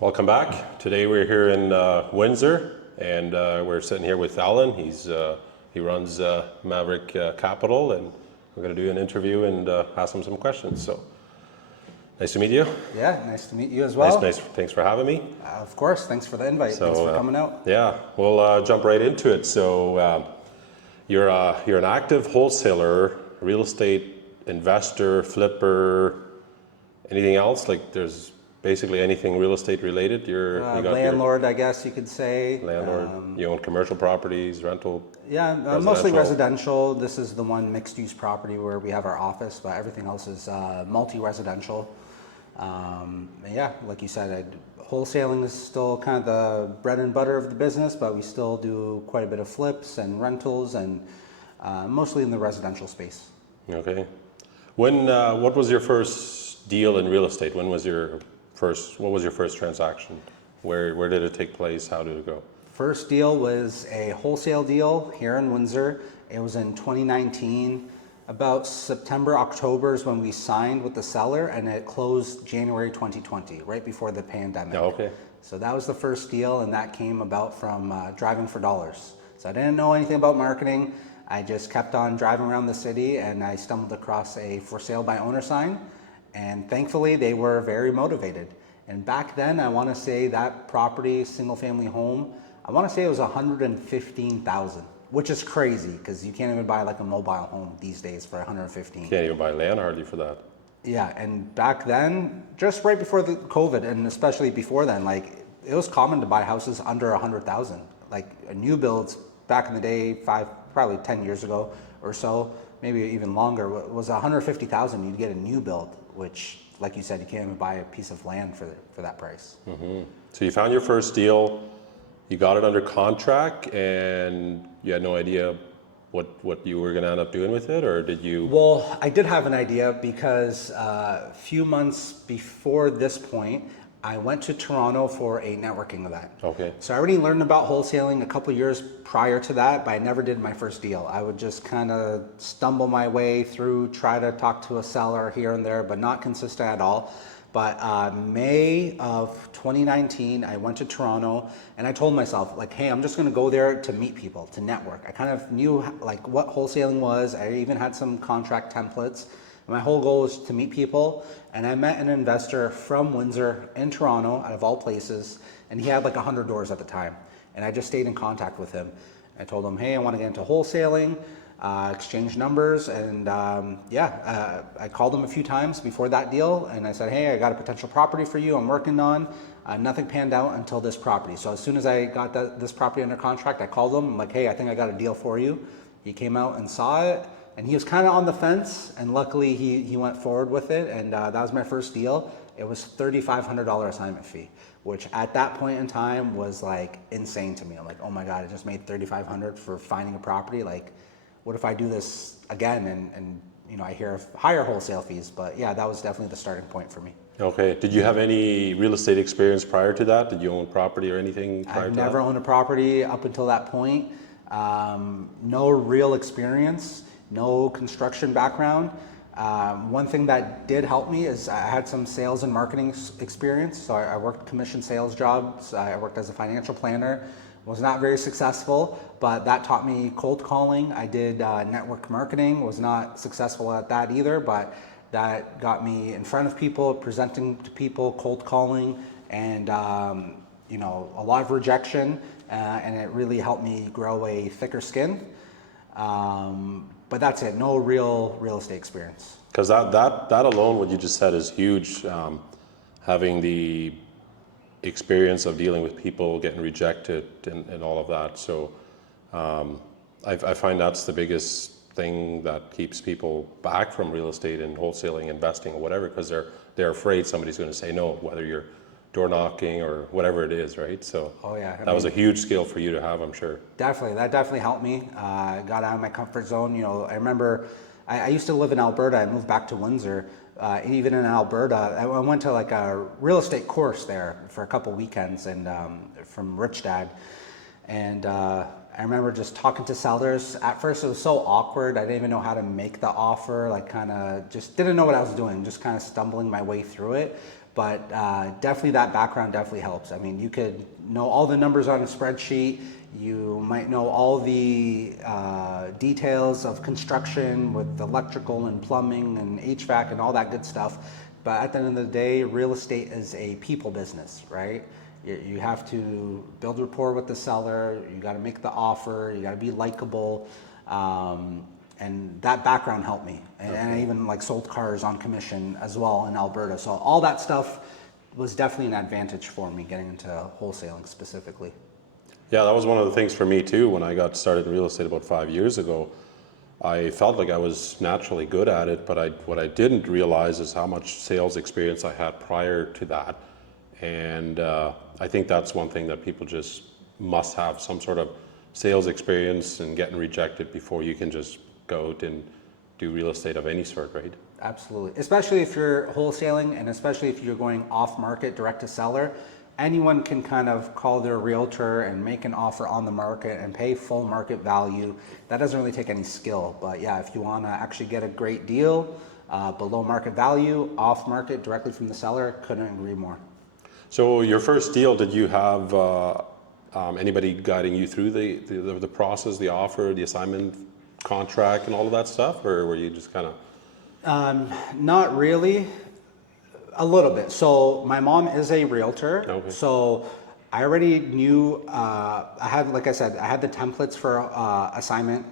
Welcome back. Today we're here in Windsor, and we're sitting here with Allan. He runs Maverick Capital, and we're going to do an interview and ask him some questions. So, nice to meet you. Yeah, nice to meet you as well. Nice. Thanks for having me. Of course. Thanks for the invite. Thanks for coming out. Yeah, we'll jump right into it. So, you're an active wholesaler, real estate investor, flipper. Anything else? Like there's basically anything real estate related. You got landlord, I guess you could say. Landlord. You own commercial properties, rental. Yeah, mostly residential. This is the one mixed-use property where we have our office, but everything else is multi-residential. Yeah, like you said, wholesaling is still kind of the bread and butter of the business, but we still do quite a bit of flips and rentals, and mostly in the residential space. Okay. What was your first deal in real estate? What was your first transaction? Where did it take place? How did it go? First deal was a wholesale deal here in Windsor. It was in 2019. About September, October is when we signed with the seller, and it closed January 2020, right before the pandemic. Oh, okay. So that was the first deal, and that came about from driving for dollars. So I didn't know anything about marketing. I just kept on driving around the city, and I stumbled across a for sale by owner sign, and thankfully they were very motivated. And back then, I want to say that property, single family home, I want to say it was $115,000, which is crazy because you can't even buy like a mobile home these days for $115,000. You can't even buy land hardly for that. Yeah, and back then, just right before the COVID, and especially before then, like it was common to buy houses under $100,000. Like a new builds back in the day, probably 10 years ago or so, maybe even longer, was $150,000. You'd get a new build, which, like you said, you can't even buy a piece of land for that price. Mm-hmm. So you found your first deal, you got it under contract, and you had no idea what you were going to end up doing with it, or did you? Well, I did have an idea because a few months before this point, I went to Toronto for a networking event. Okay. So I already learned about wholesaling a couple years prior to that, but I never did my first deal. I would just kind of stumble my way through, try to talk to a seller here and there, but not consistent at all. But May of 2019, I went to Toronto, and I told myself, like, hey, I'm just going to go there to meet people, to network. I kind of knew like what wholesaling was. I even had some contract templates. My whole goal was to meet people, and I met an investor from Windsor in Toronto, out of all places, and he had like 100 doors at the time. And I just stayed in contact with him. I told him, hey, I want to get into wholesaling, exchange numbers, and I called him a few times before that deal, and I said, hey, I got a potential property for you I'm working on. Nothing panned out until this property. So as soon as I got this property under contract, I called him. I'm like, hey, I think I got a deal for you. He came out and saw it. And he was kind of on the fence, and luckily he went forward with it, and that was my first deal. It was $3,500 assignment fee, which at that point in time was like insane to me. I'm like, oh my God, I just made $3,500 for finding a property. Like, what if I do this again? And you know, I hear of higher wholesale fees, but yeah, that was definitely the starting point for me. Okay. Did you have any real estate experience prior to that? Did you own property or anything prior to that? I've never owned a property up until that point. No real experience. No construction background. One thing that did help me is I had some sales and marketing experience. So I worked commission sales jobs. I worked as a financial planner. Was not very successful, but that taught me cold calling. I did network marketing. Was not successful at that either, but that got me in front of people, presenting to people, cold calling, and a lot of rejection. And it really helped me grow a thicker skin. But that's it, no real estate experience. Because that alone, what you just said, is huge. Having the experience of dealing with people, getting rejected, and all of that. So I find that's the biggest thing that keeps people back from real estate and wholesaling, investing, or whatever, because they're afraid somebody's going to say no, whether you're door knocking or whatever it is, right? So that was a huge skill for you to have, I'm sure. Definitely, that definitely helped me. Got out of my comfort zone. You know, I remember I used to live in Alberta. I moved back to Windsor. Even in Alberta, I went to like a real estate course there for a couple weekends, and from Rich Dad. And I remember just talking to sellers. At first, it was so awkward. I didn't even know how to make the offer. Like, kind of just didn't know what I was doing. Just kind of stumbling my way through it. but definitely that background definitely helps. I mean, you could know all the numbers on a spreadsheet. You might know all the details of construction with electrical and plumbing and HVAC and all that good stuff. But at the end of the day, real estate is a people business, right? You have to build rapport with the seller. You got to make the offer. You got to be likable. And that background helped me. And I even like sold cars on commission as well in Alberta. So all that stuff was definitely an advantage for me getting into wholesaling specifically. Yeah, that was one of the things for me too. When I got started in real estate about 5 years ago, I felt like I was naturally good at it, but what I didn't realize is how much sales experience I had prior to that. And I think that's one thing that people just must have, some sort of sales experience and getting rejected before you can just go out and do real estate of any sort, right? Absolutely. Especially if you're wholesaling, and especially if you're going off market direct to seller, anyone can kind of call their realtor and make an offer on the market and pay full market value. That doesn't really take any skill. But yeah, if you want to actually get a great deal below market value, off market directly from the seller, couldn't agree more. So your first deal, did you have anybody guiding you through the process, the offer, the assignment contract and all of that stuff, or were you just kind of? Not really. A little bit. So my mom is a realtor. Okay. So I already knew, like I said, I had the templates for assignment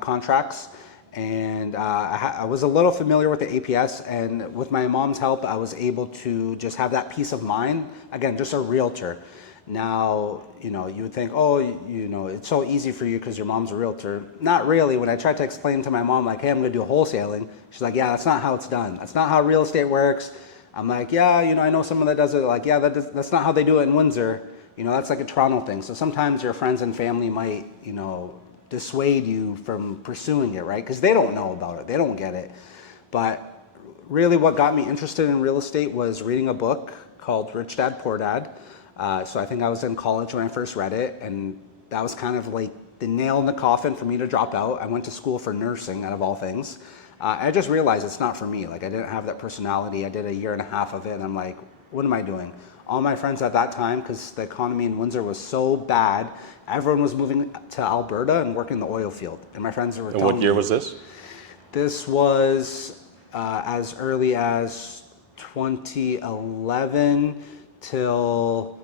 contracts, and I was a little familiar with the APS, and with my mom's help, I was able to just have that peace of mind. Again, just a realtor. Now, you would think, oh, it's so easy for you because your mom's a realtor. Not really. When I tried to explain to my mom, like, hey, I'm going to do wholesaling, she's like, yeah, that's not how it's done. That's not how real estate works. I'm like, yeah, I know someone that does it. Like, yeah, that's not how they do it in Windsor. That's like a Toronto thing. So sometimes your friends and family might, dissuade you from pursuing it, right? Because they don't know about it. They don't get it. But really what got me interested in real estate was reading a book called Rich Dad, Poor Dad. So I think I was in college when I first read it, and that was kind of like the nail in the coffin for me to drop out. I went to school for nursing, out of all things. I just realized it's not for me. Like, I didn't have that personality. I did a year and a half of it, and I'm like, what am I doing? All my friends at that time, because the economy in Windsor was so bad, everyone was moving to Alberta and working the oil field. And my friends were telling me. And what year was this? This was as early as 2011 till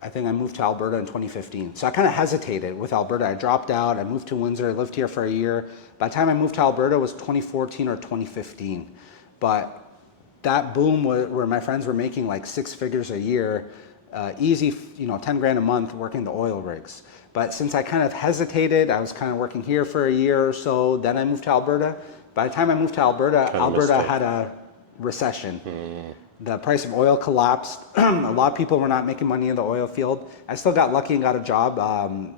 I think I moved to Alberta in 2015. So I kind of hesitated with Alberta. I dropped out. I moved to Windsor. I lived here for a year. By the time I moved to Alberta, it was 2014 or 2015. But that boom where my friends were making like 6 figures a year, easy, 10 grand a month working the oil rigs. But since I kind of hesitated, I was kind of working here for a year or so. Then I moved to Alberta. By the time I moved to Alberta, Alberta had a recession. The price of oil collapsed. A lot of people were not making money in the oil field. I still got lucky and got a job on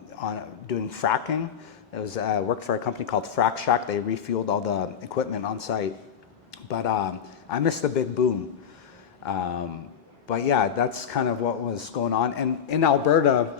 doing fracking. It was worked for a company called Frac Shack. They refueled all the equipment on site. But I missed the big boom. But yeah, that's kind of what was going on. And in Alberta,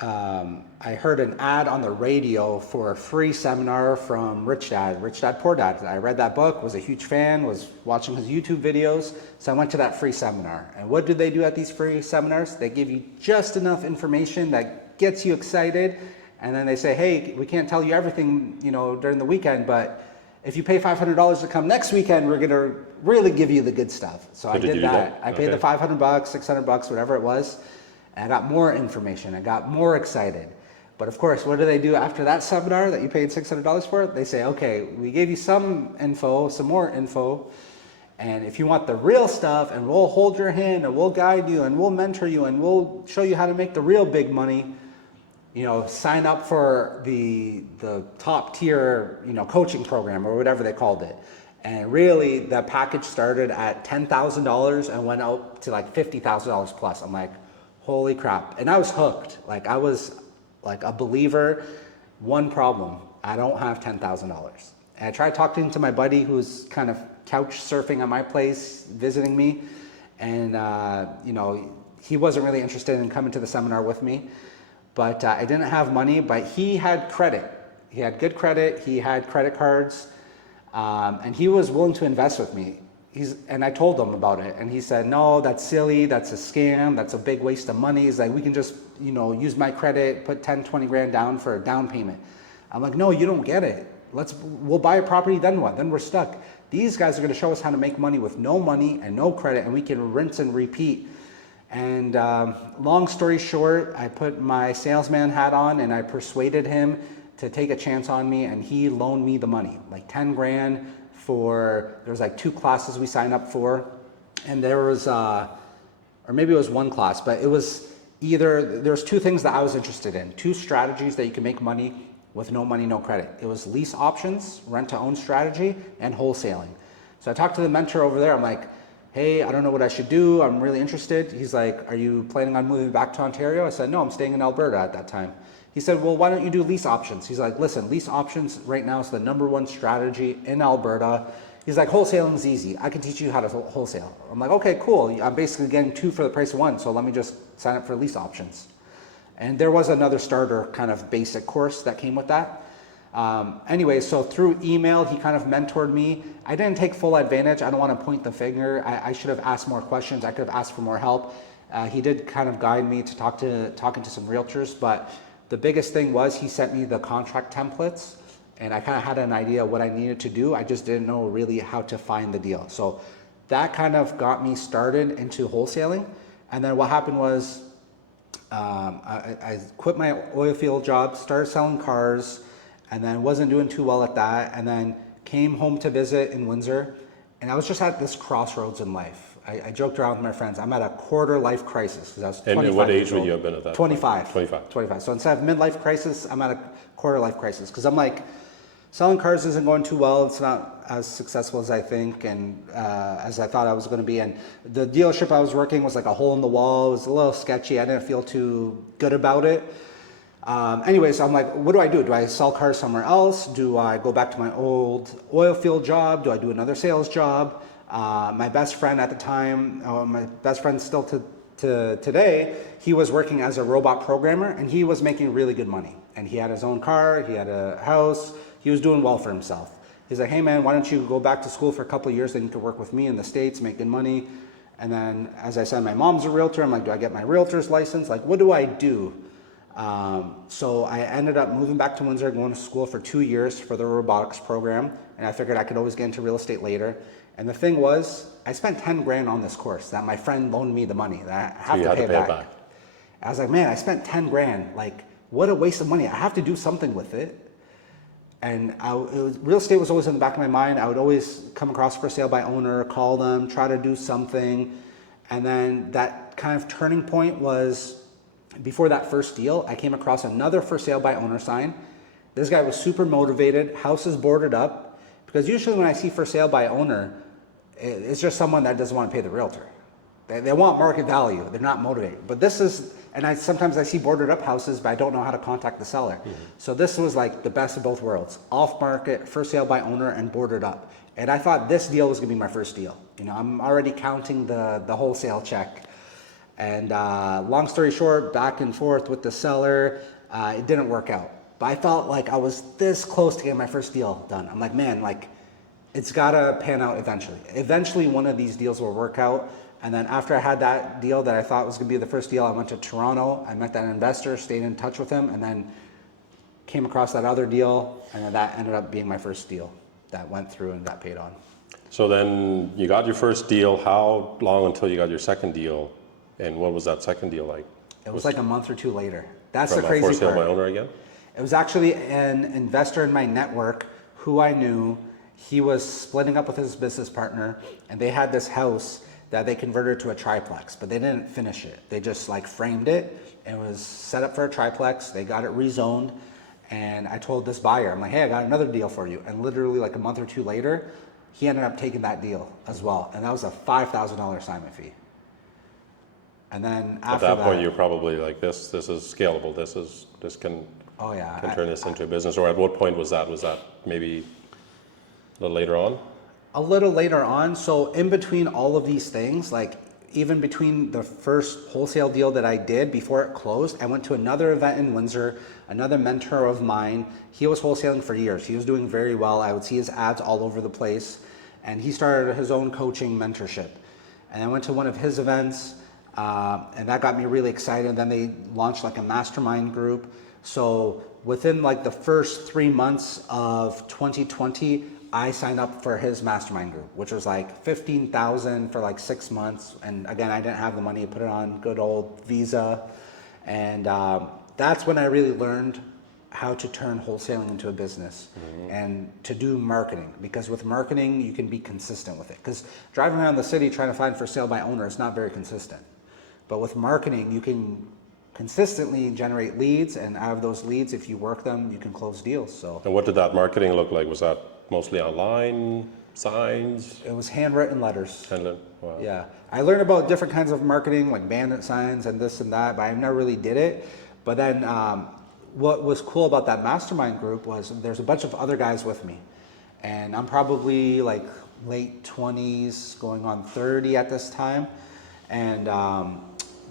I heard an ad on the radio for a free seminar from Rich Dad, Poor Dad. I read that book, was a huge fan, was watching his YouTube videos. So I went to that free seminar. And what do they do at these free seminars? They give you just enough information that gets you excited. And then they say, hey, we can't tell you everything, during the weekend, but if you pay $500 to come next weekend, we're going to really give you the good stuff. So I did that. I paid the $500, $600, whatever it was. And I got more information. I got more excited. But of course, what do they do after that seminar that you paid $600 for? They say, okay, we gave you some info, some more info. And if you want the real stuff, and we'll hold your hand, and we'll guide you, and we'll mentor you, and we'll show you how to make the real big money, sign up for the top tier, coaching program or whatever they called it. And really, that package started at $10,000 and went out to like $50,000 plus. I'm like, holy crap. And I was hooked. Like, I was like a believer. One problem, I don't have $10,000. And I tried talking to my buddy who's kind of couch surfing at my place, visiting me. And, he wasn't really interested in coming to the seminar with me. But I didn't have money, but he had credit. He had good credit. He had credit cards. And he was willing to invest with me. and I told him about it, and he said, no, that's silly, that's a scam, that's a big waste of money. He's like, we can just, use my credit, put 10, 20 grand down for a down payment. I'm like, no, you don't get it. We'll buy a property, then what? Then we're stuck. These guys are gonna show us how to make money with no money and no credit, and we can rinse and repeat. And long story short, I put my salesman hat on and I persuaded him to take a chance on me, and he loaned me the money, like 10 grand there was like 2 classes we signed up for, and there was, or maybe it was 1 class, but it was there's 2 things that I was interested in, 2 strategies that you can make money with no money, no credit. It was lease options, rent to own strategy, and wholesaling. So I talked to the mentor over there. I'm like, hey, I don't know what I should do. I'm really interested. He's like, are you planning on moving back to Ontario? I said, no, I'm staying in Alberta at that time. He said, well, why don't you do lease options? He's like, listen, lease options right now is the #1 strategy in Alberta. He's like, wholesaling is easy. I can teach you how to wholesale. I'm like, okay, cool. I'm basically getting 2 for the price of 1. So let me just sign up for lease options. And there was another starter kind of basic course that came with that. Anyway, so through email, he kind of mentored me. I didn't take full advantage. I don't want to point the finger. I should have asked more questions. I could have asked for more help. He did kind of guide me to talking to some realtors, but the biggest thing was he sent me the contract templates, and I kind of had an idea of what I needed to do. I just didn't know really how to find the deal. So that kind of got me started into wholesaling. And then what happened was I quit my oil field job, started selling cars, and then wasn't doing too well at that, and then came home to visit in Windsor, and I was just at this crossroads in life. I joked around with my friends, I'm at a quarter life crisis, because I was 25 And what age years old. would you have been at that 25. point? 25. 25. So instead of midlife crisis, I'm at a quarter life crisis, because I'm like, selling cars isn't going too well. It's not as successful as I think and as I thought I was going to be. And the dealership I was working was like a hole in the wall. It was a little sketchy. I didn't feel too good about it. Anyways, I'm like, what do I do? Do I sell cars somewhere else? Do I go back to my old oil field job? Do I do another sales job? My best friend at the time, my best friend still to today, he was working as a robot programmer, and he was making really good money. And he had his own car, he had a house, he was doing well for himself. He's like, hey man, why don't you go back to school for a couple of years, then you can work with me in the States, making money. And then, as I said, my mom's a realtor. I'm like, do I get my realtor's license? Like, what do I do? So I ended up moving back to Windsor, going to school for 2 years for the robotics program, and I figured I could always get into real estate later. And the thing was, I spent 10 grand on this course that my friend loaned me the money that I have to pay back. I was like, man, I spent 10 grand. Like, what a waste of money. I have to do something with it. And real estate was always in the back of my mind. I would always come across for sale by owner, call them, try to do something. And then that kind of turning point was before that first deal, I came across another for sale by owner sign. This guy was super motivated, house is boarded up. Because usually when I see for sale by owner, it's just someone that doesn't want to pay the realtor. They want market value. They're not motivated. But this is, and sometimes I see boarded up houses, but I don't know how to contact the seller. Mm-hmm. So this was like the best of both worlds. Off market, for sale by owner, and boarded up. And I thought this deal was going to be my first deal. I'm already counting the wholesale check. And long story short, back and forth with the seller, it didn't work out. But I felt like I was this close to getting my first deal done. I'm like, man, like, it's gotta pan out eventually. Eventually one of these deals will work out. And then after I had that deal that I thought was gonna be the first deal, I went to Toronto, I met that investor, stayed in touch with him, and then came across that other deal, and then that ended up being my first deal that went through and got paid on. So then you got your first deal. How long until you got your second deal? And what was that second deal like? It was like a month or 2 later. That's the crazy part. For sale part. by owner again? It was actually an investor in my network who I knew. He was splitting up with his business partner, and they had this house that they converted to a triplex, but they didn't finish it. They just like framed it, and it was set up for a triplex. They got it rezoned, and I told this buyer, I'm like, hey, I got another deal for you. And literally like a month or 2 later, he ended up taking that deal as well, and that was a $5,000 assignment fee. And then after at that point, you're probably like, this is scalable. This can turn this into a business. Or at what point was that? Was that maybe a little later on? A little later on. So in between all of these things, like even between the first wholesale deal that I did before it closed, I went to another event in Windsor, another mentor of mine. He was wholesaling for years. He was doing very well. I would see his ads all over the place. and he started his own coaching mentorship. And I went to one of his events, and that got me really excited. And then they launched like a mastermind group. So within like the first 3 months of 2020, I signed up for his mastermind group, which was like $15,000 for like 6 months. And again, I didn't have the money to put it on good old Visa. And that's when I really learned how to turn wholesaling into a business and to do marketing. Because with marketing, you can be consistent with it. Because driving around the city trying to find for sale by owner is not very consistent. But with marketing, you can consistently generate leads, and out of those leads, if you work them, you can close deals. So. And what did that marketing look like? Was that mostly online, signs? It was handwritten letters. Wow. Yeah. I learned about different kinds of marketing, like bandit signs and this and that, but I never really did it. But then what was cool about that mastermind group was there's a bunch of other guys with me. And I'm probably like late 20s, going on 30 at this time. And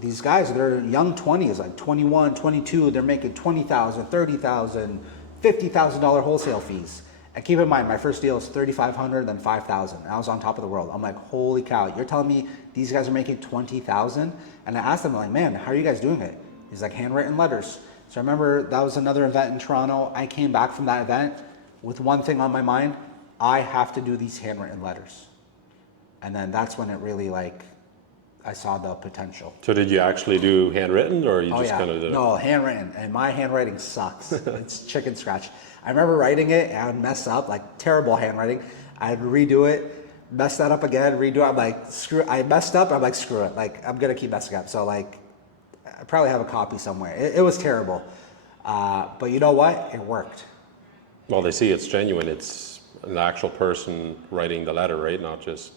these guys, they're young 20s, like 21, 22, they're making $20,000, $30,000, $50,000 wholesale fees. And keep in mind, my first deal was $3,500, then $5,000. I was on top of the world. I'm like, holy cow, you're telling me these guys are making $20,000? And I asked them, like, man, how are you guys doing it? He's like, handwritten letters. So I remember that was another event in Toronto. I came back from that event with one thing on my mind: I have to do these handwritten letters. And then that's when it really, like, I saw the potential. So did you actually do handwritten, or you just kind of did it? No, handwritten. And my handwriting sucks. It's chicken scratch. I remember writing it and I would mess up, like terrible handwriting. I'd redo it, mess that up again, redo it. I'm like, screw it. I messed up. I'm like, screw it. Like, I'm going to keep messing up. So like, I probably have a copy somewhere. It was terrible. But you know what? It worked. Well, they see it's genuine. It's an actual person writing the letter, right? Not just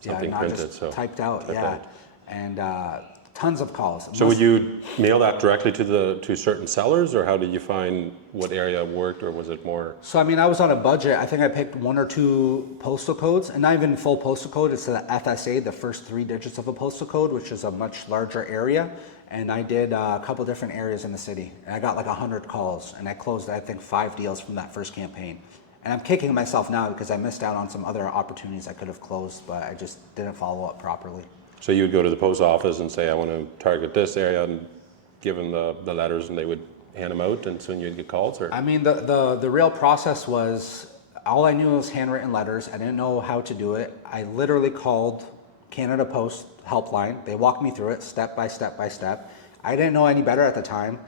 something not printed. just So typed out. typed Yeah. out. And tons of calls. So would you mail that directly to certain sellers, or how did you find what area worked, or was it more? So I mean, I was on a budget. I think I picked 1 or 2 postal codes, and not even full postal code. It's the FSA, the first 3 digits of a postal code, which is a much larger area. And I did a couple different areas in the city, and I got like 100 calls, and I closed, I think, 5 deals from that first campaign. And I'm kicking myself now because I missed out on some other opportunities I could have closed, but I just didn't follow up properly. So you would go to the post office and say, I want to target this area, and give them the letters, and they would hand them out, and soon you'd get calls? Or? I mean, the real process was, all I knew was handwritten letters. I didn't know how to do it. I literally called Canada Post helpline. They walked me through it step by step by step. I didn't know any better at the time.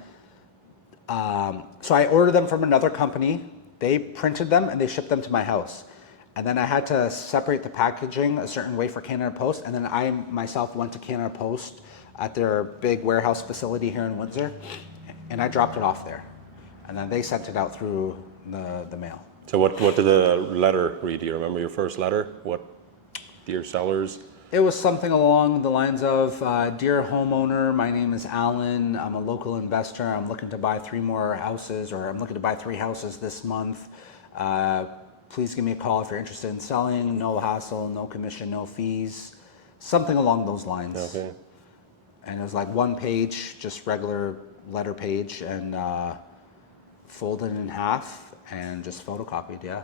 So I ordered them from another company. They printed them and they shipped them to my house. And then I had to separate the packaging a certain way for Canada Post. And then I myself went to Canada Post at their big warehouse facility here in Windsor, and I dropped it off there. And then they sent it out through the mail. So what did the letter read? Do you remember your first letter? What, dear sellers? It was something along the lines of, dear homeowner, my name is Allan. I'm a local investor. I'm looking to buy 3 more houses, or I'm looking to buy 3 houses this month. Please give me a call if you're interested in selling. No hassle, no commission, no fees. Something along those lines. Okay. And it was like 1 page, just regular letter page, and folded in half and just photocopied, yeah.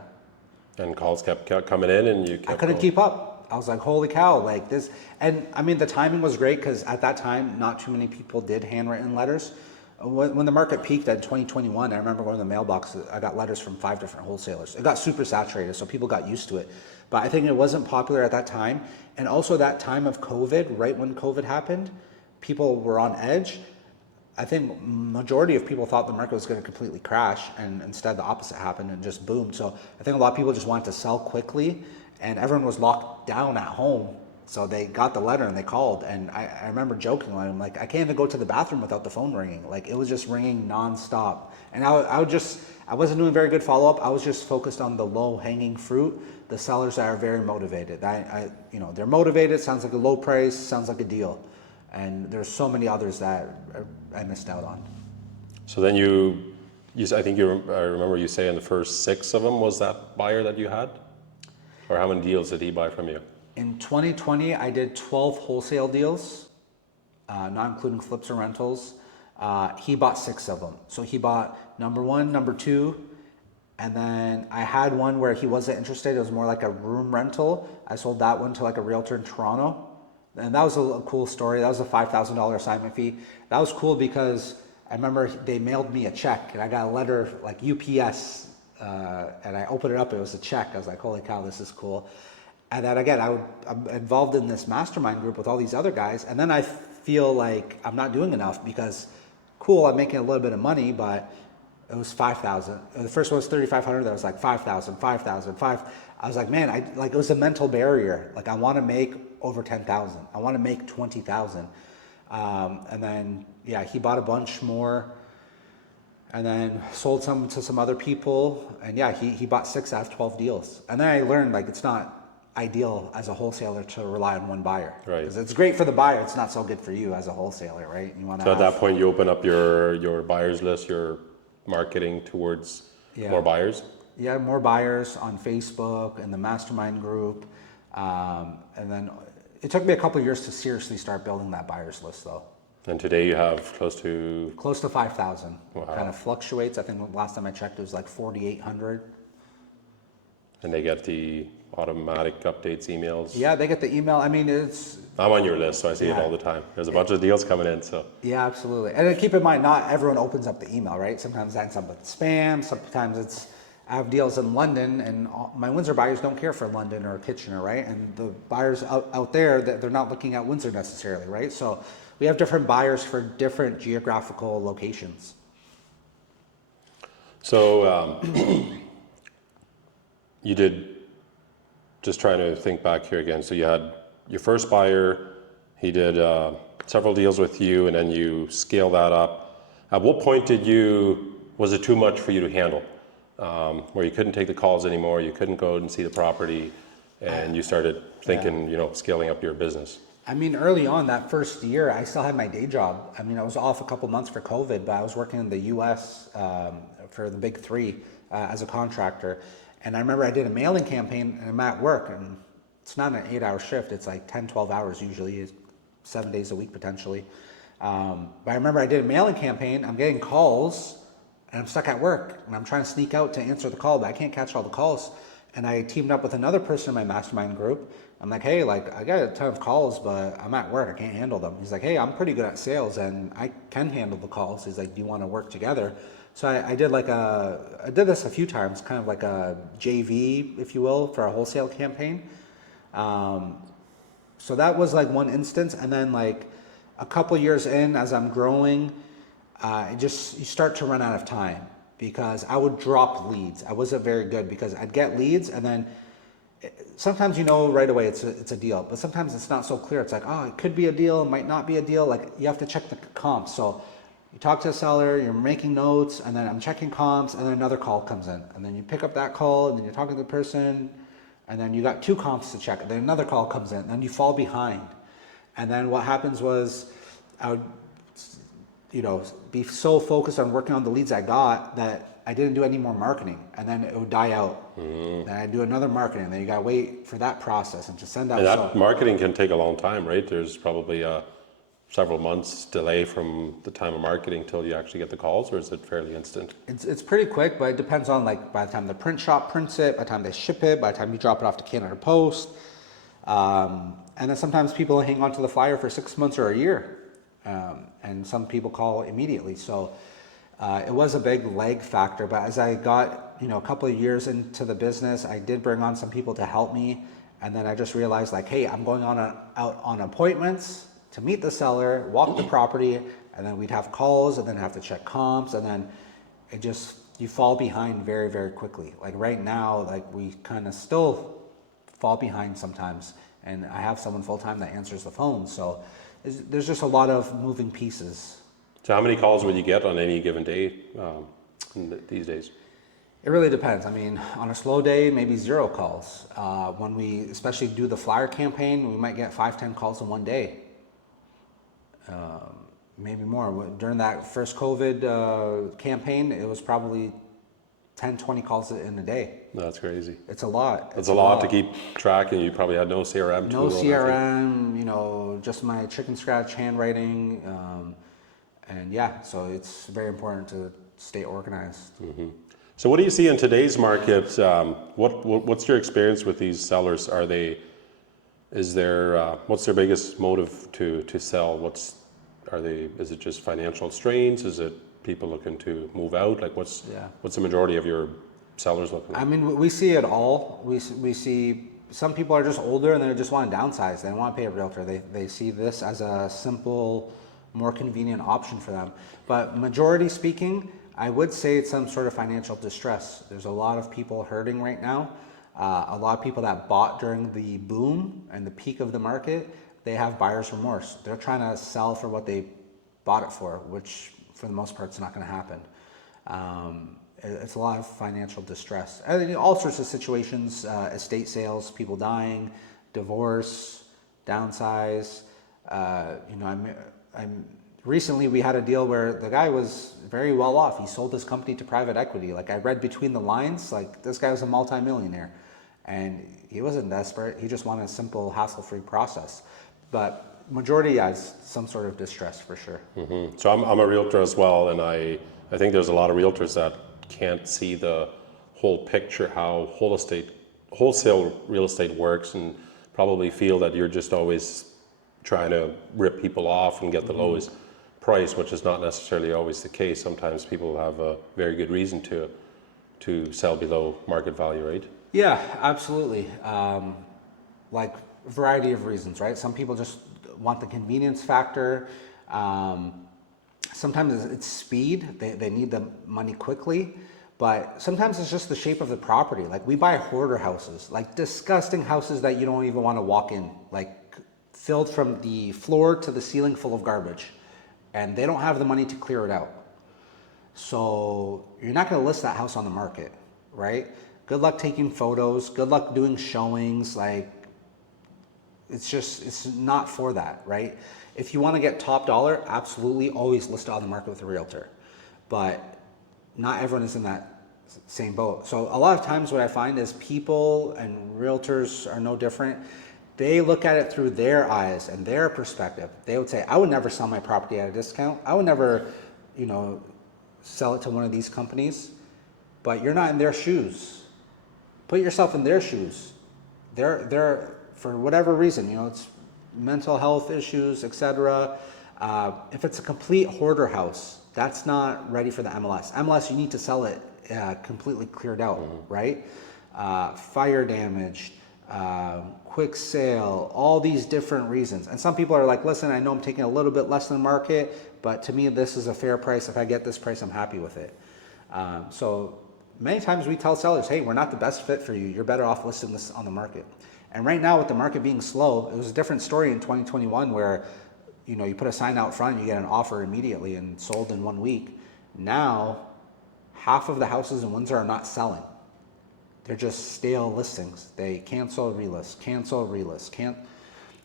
And calls kept coming in, and you kept I couldn't going. keep up. I was like, holy cow, like this. And I mean, the timing was great because at that time, not too many people did handwritten letters. When the market peaked in 2021, I remember going to the mailbox, I got letters from 5 different wholesalers. It got super saturated, so people got used to it. But I think it wasn't popular at that time. And also that time of COVID, right when COVID happened, people were on edge. I think majority of people thought the market was going to completely crash, and instead the opposite happened and just boomed. So I think a lot of people just wanted to sell quickly, and everyone was locked down at home. So they got the letter and they called, and I remember joking, I'm like, I can't even go to the bathroom without the phone ringing. Like, it was just ringing nonstop. And I wasn't doing very good follow-up. I was just focused on the low-hanging fruit, the sellers that are very motivated. They're motivated, sounds like a low price, sounds like a deal. And there's so many others that I missed out on. So then I remember you saying the first 6 of them was that buyer that you had? Or how many deals did he buy from you? In 2020, I did 12 wholesale deals, not including flips or rentals. He bought 6 of them. So he bought number 1, number 2, And then I had one where he wasn't interested. It was more like a room rental. I sold that one to like a realtor in Toronto. And that was a cool story. That was a $5,000 assignment fee. That was cool because I remember they mailed me a check and I got a letter like UPS and I opened it up. It was a check. I was like, holy cow, this is cool. And then again, I'm involved in this mastermind group with all these other guys. And then I feel like I'm not doing enough because cool, I'm making a little bit of money, but it was 5,000. The first one was 3,500. That was like 5,000, 5,000, 5. I was like, man, it was a mental barrier. Like I want to make over 10,000. I want to make 20,000. And then, yeah, he bought a bunch more and then sold some to some other people. And yeah, he bought 6 out of 12 deals. And then I learned like, it's not ideal as a wholesaler to rely on one buyer. Right. Because it's great for the buyer. It's not so good for you as a wholesaler, right? You want to So at that point, you open up your buyers list, your marketing towards more buyers? Yeah, more buyers on Facebook and the mastermind group. And then it took me a couple of years to seriously start building that buyers list though. And today you have close to 5,000. Wow. Kind of fluctuates. I think last time I checked it was like 4,800. And they get the automatic updates, emails. Yeah, they get the email. I mean, I'm on your list, so I see it all the time. There's a bunch of deals coming in, so. yeah, absolutely. And keep in mind, not everyone opens up the email, right? Sometimes that ends up with spam. Sometimes I have deals in London, and my Windsor buyers don't care for London or Kitchener, right? And the buyers out there, they're not looking at Windsor necessarily, right? So we have different buyers for different geographical locations. So you did, just trying to think back here again. So you had your first buyer, he did several deals with you, and then you scale that up. At what point was it too much for you to handle? Where you couldn't take the calls anymore, you couldn't go and see the property, and you started thinking, scaling up your business? I mean, early on that first year, I still had my day job. I mean, I was off a couple months for COVID, but I was working in the US for the big three as a contractor. And I remember I did a mailing campaign and I'm at work and it's not an 8-hour shift. It's like 10, 12 hours usually, 7 days a week potentially. But I remember I did a mailing campaign. I'm getting calls and I'm stuck at work and I'm trying to sneak out to answer the call, but I can't catch all the calls. And I teamed up with another person in my mastermind group. I'm like, hey, like I got a ton of calls, but I'm at work. I can't handle them. He's like, hey, I'm pretty good at sales and I can handle the calls. He's like, do you want to work together? So I did I did this a few times, kind of like a JV, if you will, for a wholesale campaign. So that was like one instance. And then like a couple years in, as I'm growing, you start to run out of time because I would drop leads. I wasn't very good because I'd get leads and then sometimes right away it's a deal, but sometimes it's not so clear. It's like, oh, it could be a deal, it might not be a deal. Like you have to check the comps. So you talk to a seller, you're making notes, and then I'm checking comps, and then another call comes in. And then you pick up that call, and then you're talking to the person, and then you got 2 comps to check, and then another call comes in, and then you fall behind. And then what happens was I would, be so focused on working on the leads I got that I didn't do any more marketing, and then it would die out. Mm-hmm. Then I'd do another marketing, and then you gotta wait for that process and to send out. And that marketing can take a long time, right? There's probably several months delay from the time of marketing till you actually get the calls, or is it fairly instant? It's pretty quick, but it depends on by the time the print shop prints it, by the time they ship it, by the time you drop it off to Canada Post. And then sometimes people hang on to the flyer for 6 months or a year. And some people call immediately. So it was a big lag factor, but as I got, a couple of years into the business, I did bring on some people to help me. And then I just realized hey, I'm going out on appointments to meet the seller, walk the property, and then we'd have calls and then have to check comps. And then you fall behind very, very quickly. Like right now, we kind of still fall behind sometimes. And I have someone full-time that answers the phone. So there's just a lot of moving pieces. So how many calls would you get on any given day these days? It really depends. I mean, on a slow day, maybe 0 calls. When we especially do the flyer campaign, we might get 5-10 calls in one day. Maybe more. During that first COVID campaign, it was probably 10-20 calls in a day. That's crazy. It's a lot. It's a lot to keep track, and you probably had no CRM tool. No CRM, just my chicken scratch handwriting. And yeah, so it's very important to stay organized. Mm-hmm. So what do you see in today's market? What's your experience with these sellers? What's their biggest motive to sell? Is it just financial strains? Is it people looking to move out? Like what's the majority of your sellers looking at? I mean, we see it all. We see some people are just older and they just want to downsize. They don't want to pay a realtor. They see this as a simple, more convenient option for them. But majority speaking, I would say it's some sort of financial distress. There's a lot of people hurting right now. A lot of people that bought during the boom and the peak of the market, they have buyer's remorse. They're trying to sell for what they bought it for, which for the most part is not going to happen. It's a lot of financial distress. And all sorts of situations, estate sales, people dying, divorce, downsize. Recently we had a deal where the guy was very well off. He sold his company to private equity. Like I read between the lines, like this guy was a multimillionaire and he wasn't desperate. He just wanted a simple hassle-free process. But majority has some sort of distress for sure. Mm-hmm. So I'm a realtor as well. And I think there's a lot of realtors that can't see the whole picture, how wholesale real estate works, and probably feel that you're just always trying to rip people off and get the lowest price, which is not necessarily always the case. Sometimes people have a very good reason to sell below market value, right? Yeah, absolutely. Like a variety of reasons, right? Some people just want the convenience factor. Sometimes it's speed. They need the money quickly. But sometimes it's just the shape of the property. Like we buy hoarder houses, like disgusting houses that you don't even want to walk in, like filled from the floor to the ceiling full of garbage. And they don't have the money to clear it out. So you're not going to list that house on the market, right? Good luck taking photos. Good luck doing showings. Like it's not for that, right? If you want to get top dollar, absolutely always list it on the market with a realtor. But not everyone is in that same boat. So a lot of times what I find is people, and realtors are no different, they look at it through their eyes and their perspective. They would say, I would never sell my property at a discount. I would never, sell it to one of these companies. But you're not in their shoes. Put yourself in their shoes. They're for whatever reason, it's mental health issues, etc. If it's a complete hoarder house, that's not ready for the MLS. MLS, you need to sell it completely cleared out, right? Fire damage, quick sale, all these different reasons. And some people are like, listen, I know I'm taking a little bit less than the market, but to me, this is a fair price. If I get this price, I'm happy with it. So many times we tell sellers, hey, we're not the best fit for you. You're better off listing this on the market. And right now with the market being slow, it was a different story in 2021 where, you put a sign out front, you get an offer immediately and sold in 1 week. Now, half of the houses in Windsor are not selling. They're just stale listings. They cancel, relist.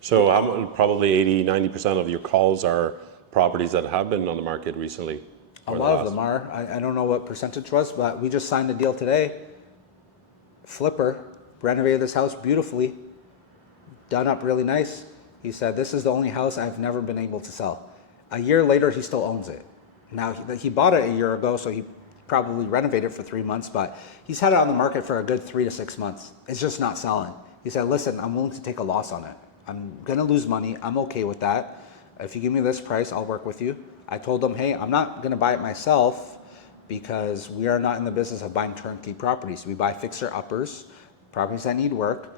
So probably 80-90% of your calls are properties that have been on the market recently? A lot of them are. I don't know what percentage was, but we just signed a deal today. Flipper renovated this house beautifully, done up really nice. He said, this is the only house I've never been able to sell. A year later, he still owns it. Now, he bought it a year ago, so he probably renovated it for 3 months, but he's had it on the market for a good 3 to 6 months. It's just not selling. He said, listen, I'm willing to take a loss on it. I'm going to lose money. I'm okay with that. If you give me this price, I'll work with you. I told him, hey, I'm not going to buy it myself because we are not in the business of buying turnkey properties. We buy fixer-uppers, properties that need work.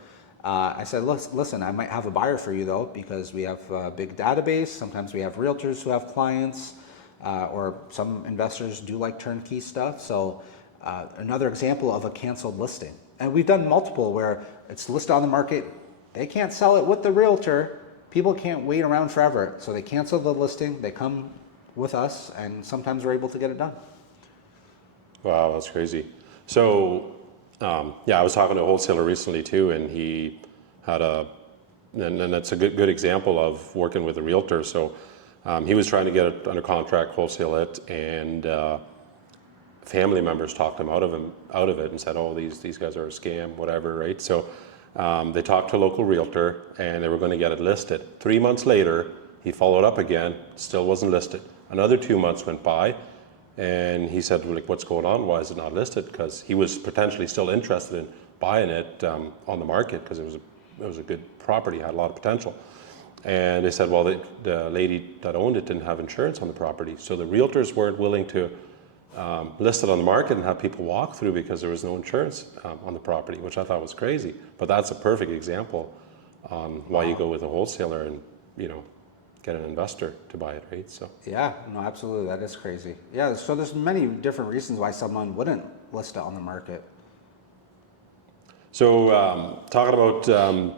I said, listen, I might have a buyer for you though, because we have a big database. Sometimes we have realtors who have clients, or some investors do like turnkey stuff. So another example of a canceled listing. And we've done multiple where it's listed on the market. They can't sell it with the realtor. People can't wait around forever. So they cancel the listing, they come with us, and sometimes we're able to get it done. Wow, that's crazy. So, I was talking to a wholesaler recently too, and he had and that's a good example of working with a realtor. So he was trying to get it under contract, wholesale it, and family members talked him out of it and said, oh, these guys are a scam, whatever, right? So they talked to a local realtor and they were going to get it listed. 3 months later, he followed up again, still wasn't listed. Another 2 months went by, And he said, like, what's going on? Why is it not listed? Because he was potentially still interested in buying it on the market because it was a good property, had a lot of potential. And they said, well, the lady that owned it didn't have insurance on the property. So the realtors weren't willing to list it on the market and have people walk through because there was no insurance on the property, which I thought was crazy. But that's a perfect example on why you go with a wholesaler and, you know, get an investor to buy it, right? So Yeah, no, absolutely. That is crazy. Yeah, so there's many different reasons why someone wouldn't list it on the market. So talking about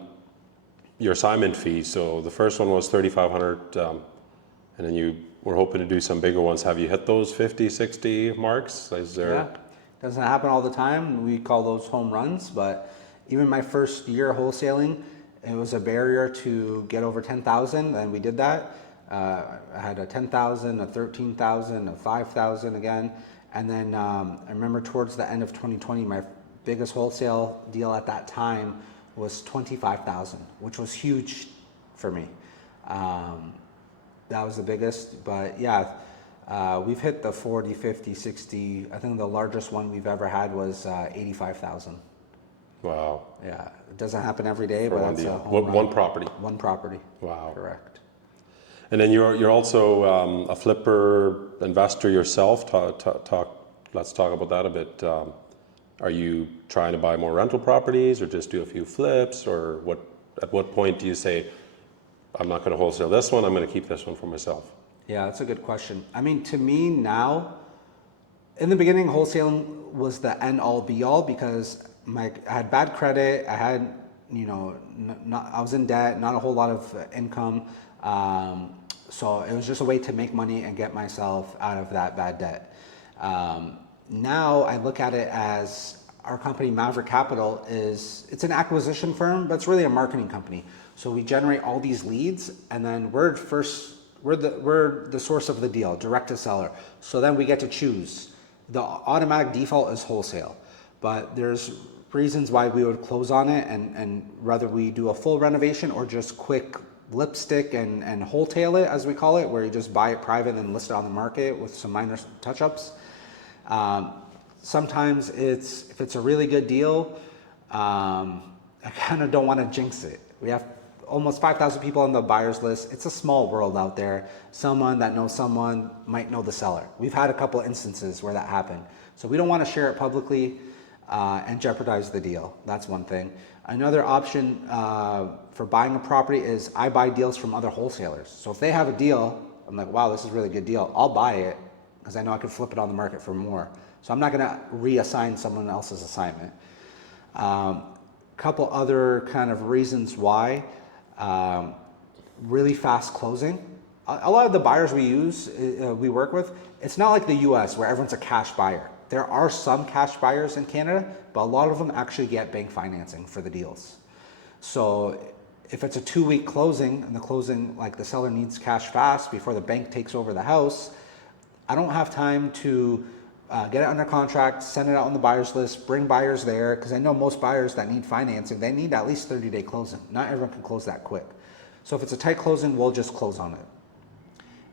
your assignment fees. So the first one was 3,500, and then you were hoping to do some bigger ones. Have you hit those 50, 60 marks? Is there? Yeah, doesn't happen all the time. We call those home runs, but even my first year wholesaling, it was a barrier to get over 10,000, and we did that. I had a 10,000, a 13,000, a 5,000 again, and then I remember towards the end of 2020, my biggest wholesale deal at that time was 25,000, which was huge for me. That was the biggest, but yeah, we've hit the 40, 50, 60. I think the largest one we've ever had was 85,000. Wow. Yeah, it doesn't happen every day, For but one that's deal. a home run. One property. One property. Wow. Correct. And then you're also a flipper investor yourself. Let's talk about that a bit. Are you trying to buy more rental properties or just do a few flips, or what? At what point do you say, I'm not going to wholesale this one, I'm going to keep this one for myself? Yeah, that's a good question. I mean, to me now, in the beginning, wholesaling was the end all be all because I had bad credit. I had, you know, I was in debt, not a whole lot of income. So it was just a way to make money and get myself out of that bad debt. Now I look at it as our company, Maverick Capital, it's an acquisition firm, but it's really a marketing company. So we generate all these leads, and then we're the source of the deal, direct to seller. So then we get to choose. The automatic default is wholesale, but there's reasons why we would close on it, and whether we do a full renovation or just quick lipstick and wholesale it, as we call it, where you just buy it private and list it on the market with some minor touch-ups. Sometimes if it's a really good deal, I kind of don't want to jinx it. We have almost 5,000 people on the buyer's list. It's a small world out there. Someone that knows someone might know the seller. We've had a couple of instances where that happened. So we don't want to share it publicly and jeopardize the deal. That's one thing. Another option for buying a property is I buy deals from other wholesalers. So if they have a deal, I'm like, wow, this is a really good deal. I'll buy it because I know I can flip it on the market for more. So I'm not going to reassign someone else's assignment. Couple other kind of reasons why. Really fast closing. A lot of the buyers we work with, it's not like the US where everyone's a cash buyer. There are some cash buyers in Canada, but a lot of them actually get bank financing for the deals. So if it's a 2-week closing and the closing, like the seller needs cash fast before the bank takes over the house, I don't have time to get it under contract, send it out on the buyer's list, bring buyers there, because I know most buyers that need financing, they need at least 30-day closing. Not everyone can close that quick. So if it's a tight closing, we'll just close on it.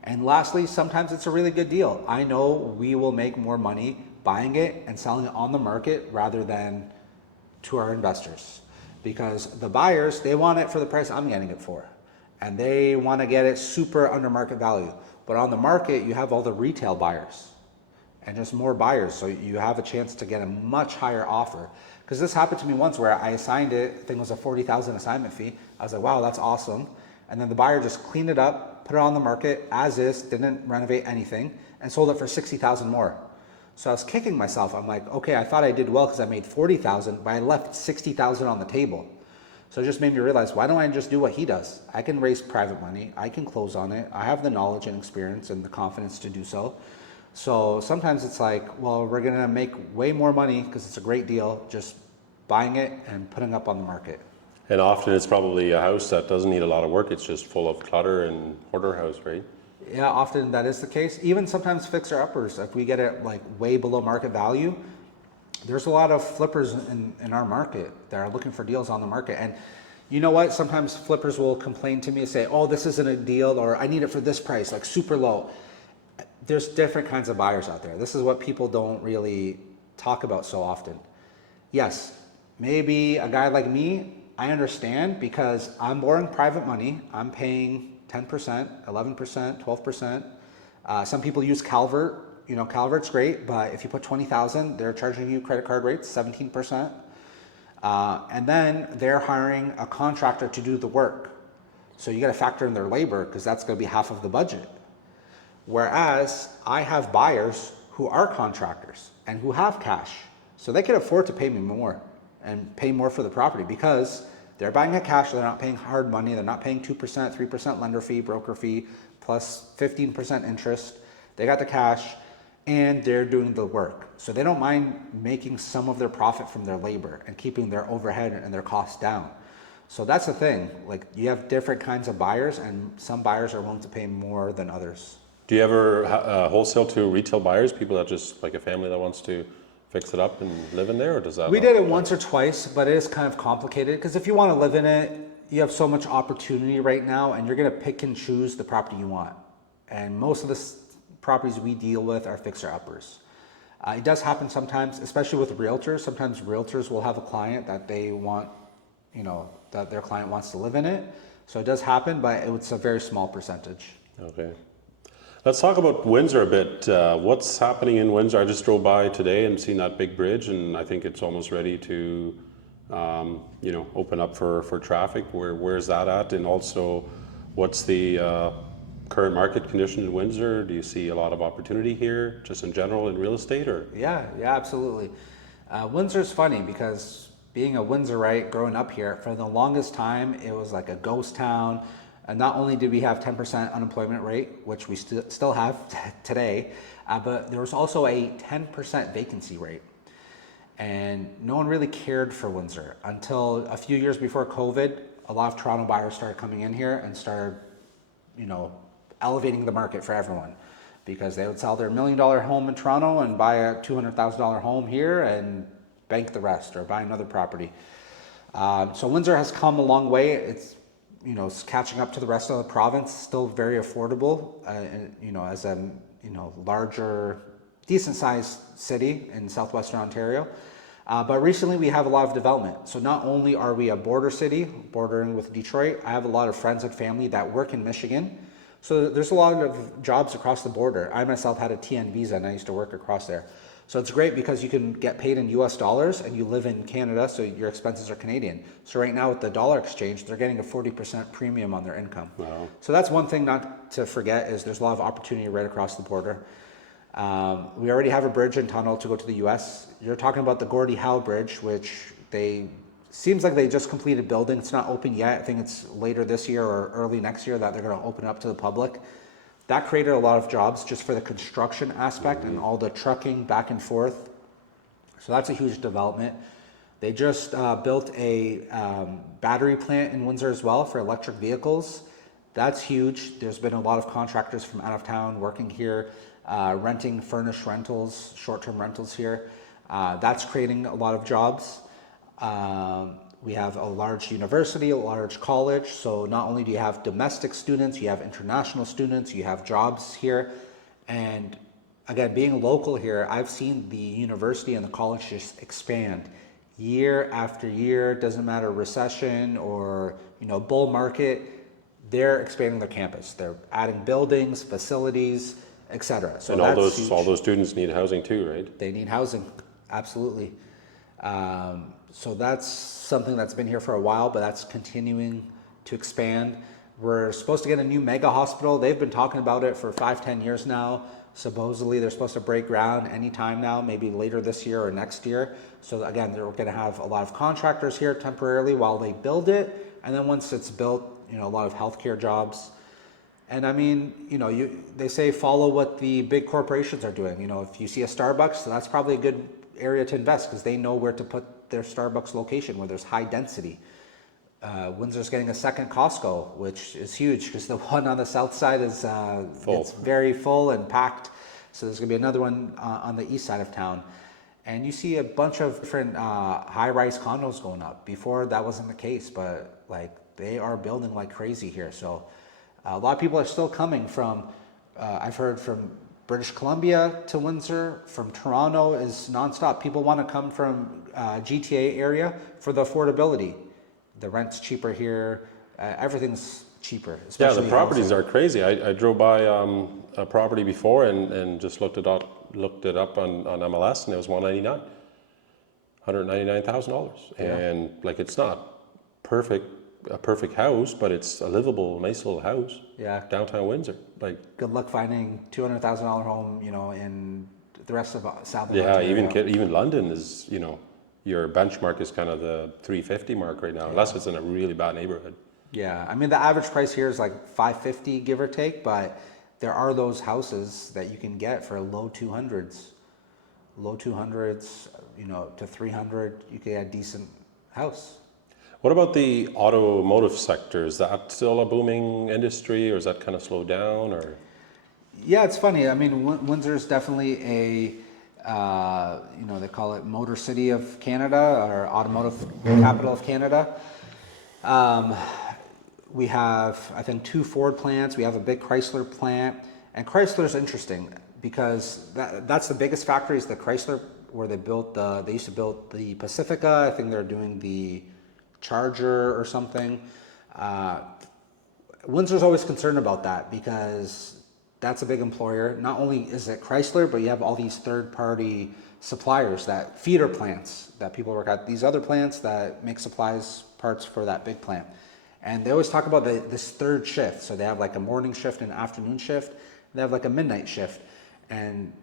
And lastly, sometimes it's a really good deal. I know we will make more money buying it and selling it on the market rather than to our investors. Because the buyers, they want it for the price I'm getting it for. And they want to get it super under market value. But on the market, you have all the retail buyers and just more buyers. So you have a chance to get a much higher offer. Because this happened to me once where I assigned it, I think it was a $40,000 assignment fee. I was like, wow, that's awesome. And then the buyer just cleaned it up, put it on the market as is, didn't renovate anything, and sold it for $60,000 more. So I was kicking myself. I'm like, okay, I thought I did well because I made $40,000, but I left $60,000 on the table. So it just made me realize, why don't I just do what he does? I can raise private money. I can close on it. I have the knowledge and experience and the confidence to do so. So sometimes it's like, well, we're going to make way more money because it's a great deal, just buying it and putting up on the market. And often it's probably a house that doesn't need a lot of work. It's just full of clutter and hoarder house, right? Yeah, often that is the case. Even sometimes fixer-uppers, if we get it like way below market value, there's a lot of flippers in our market that are looking for deals on the market. And you know what? Sometimes flippers will complain to me and say, oh, this isn't a deal, or I need it for this price, like super low. there's different kinds of buyers out there. This is what people don't really talk about so often. Yes, maybe a guy like me, I understand because I'm borrowing private money. I'm paying 10%, 11%, 12%. Some people use Calvert. You know, Calvert's great, but if you put 20,000, they're charging you credit card rates, 17%. And then they're hiring a contractor to do the work. So you got to factor in their labor because that's going to be half of the budget. Whereas I have buyers who are contractors and who have cash. So they can afford to pay me more and pay more for the property because they're buying it cash. They're not paying hard money. They're not paying 2%, 3% lender fee, broker fee, plus 15% interest. They got the cash and they're doing the work. So they don't mind making some of their profit from their labor and keeping their overhead and their costs down. So that's the thing. Like you have different kinds of buyers and some buyers are willing to pay more than others. Do you ever wholesale to retail buyers, people that just like a family that wants to fix it up and live in there, or does that? We did it once or twice, but it is kind of complicated because if you want to live in it, you have so much opportunity right now and you're going to pick and choose the property you want. And most of the properties we deal with are fixer-uppers. It does happen sometimes, especially with realtors. Sometimes realtors will have a client that they want, you know, that their client wants to live in it. So it does happen, but it's a very small percentage. Okay. Let's talk about Windsor a bit. What's happening in Windsor? I just drove by today and seen that big bridge, and I think it's almost ready to, you know, open up for traffic. Where's that at? And also, what's the current market condition in Windsor? Do you see a lot of opportunity here, just in general in real estate, or? Yeah, absolutely. Windsor's funny because being a Windsorite, growing up here, for the longest time, it was like a ghost town. And not only did we have 10% unemployment rate, which we still have today, but there was also a 10% vacancy rate. And no one really cared for Windsor until a few years before COVID. A lot of Toronto buyers started coming in here and started, you know, elevating the market for everyone because they would sell their $1 million home in Toronto and buy a $200,000 home here and bank the rest or buy another property. So Windsor has come a long way. It's, you know, it's catching up to the rest of the province, still very affordable, and, you know, as a, you know, larger, decent sized city in southwestern Ontario. But recently we have a lot of development. So not only are we a border city, bordering with Detroit, I have a lot of friends and family that work in Michigan. So there's a lot of jobs across the border. I myself had a TN visa and I used to work across there. So it's great because you can get paid in US dollars and you live in Canada, so your expenses are Canadian. So right now with the dollar exchange, they're getting a 40% premium on their income. Wow. So that's one thing not to forget is there's a lot of opportunity right across the border. We already have a bridge and tunnel to go to the US. You're talking about the Gordie Howe Bridge, which seems like they just completed building. It's not open yet. I think it's later this year or early next year that they're going to open up to the public. That created a lot of jobs just for the construction aspect and all the trucking back and forth. So that's a huge development. They just built a battery plant in Windsor as well for electric vehicles. That's huge. There's been a lot of contractors from out of town working here, renting furnished rentals, short-term rentals here. That's creating a lot of jobs. We have a large university, a large college. So not only do you have domestic students, you have international students, you have jobs here. And again, being local here, I've seen the university and the college just expand year after year. Doesn't matter recession or, you know, bull market, they're expanding their campus. They're adding buildings, facilities, etc. So and all those students need housing too, right? They need housing, absolutely. So that's something that's been here for a while, but that's continuing to expand. We're supposed to get a new mega hospital. They've been talking about it for 5-10 years now. Supposedly they're supposed to break ground anytime now, maybe later this year or next year. So again, they're going to have a lot of contractors here temporarily while they build it. And then once it's built, you know, a lot of healthcare jobs. And I mean, you know, they say follow what the big corporations are doing. You know, if you see a Starbucks, that's probably a good area to invest because they know where to put their Starbucks location where there's high density. Windsor's getting a second Costco, which is huge because the one on the south side is it's very full and packed. So there's going to be another one on the east side of town. And you see a bunch of different high-rise condos going up. Before that wasn't the case, but like they are building like crazy here. So a lot of people are still coming from, I've heard from British Columbia to Windsor, from Toronto is nonstop. People want to come from GTA area for the affordability. The rent's cheaper here. Everything's cheaper. Yeah, Especially the properties housing. are crazy. I drove by a property before and just looked it up on MLS, and it was $199,000. Yeah. And like, it's not a perfect house, but it's a livable, nice little house. Yeah. Downtown Windsor. Like, Good luck finding $200,000 home, in the rest of Southern yeah, Ontario. even London is, your benchmark is kind of the 350 mark right now, unless it's in a really bad neighborhood. Yeah, I mean the average price here is like 550 give or take, but there are those houses that you can get for low 200s, to 300. You can get a decent house. What about the automotive sector? Is that still a booming industry, or is that kind of slowed down? Or Yeah, it's funny. I mean, Windsor is definitely they call it Motor City of Canada or Automotive Capital of Canada. We have, I think, 2 Ford plants. We have a big Chrysler plant. And Chrysler's interesting because that's the biggest factory is the Chrysler, where they used to build the Pacifica. I think they're doing the Charger or something. Windsor's always concerned about that because that's a big employer. Not only is it Chrysler, but you have all these third-party suppliers, that feeder plants that people work at, these other plants that make supplies, parts for that big plant. And they always talk about this third shift. So they have like a morning shift and an afternoon shift. They have like a midnight shift. And,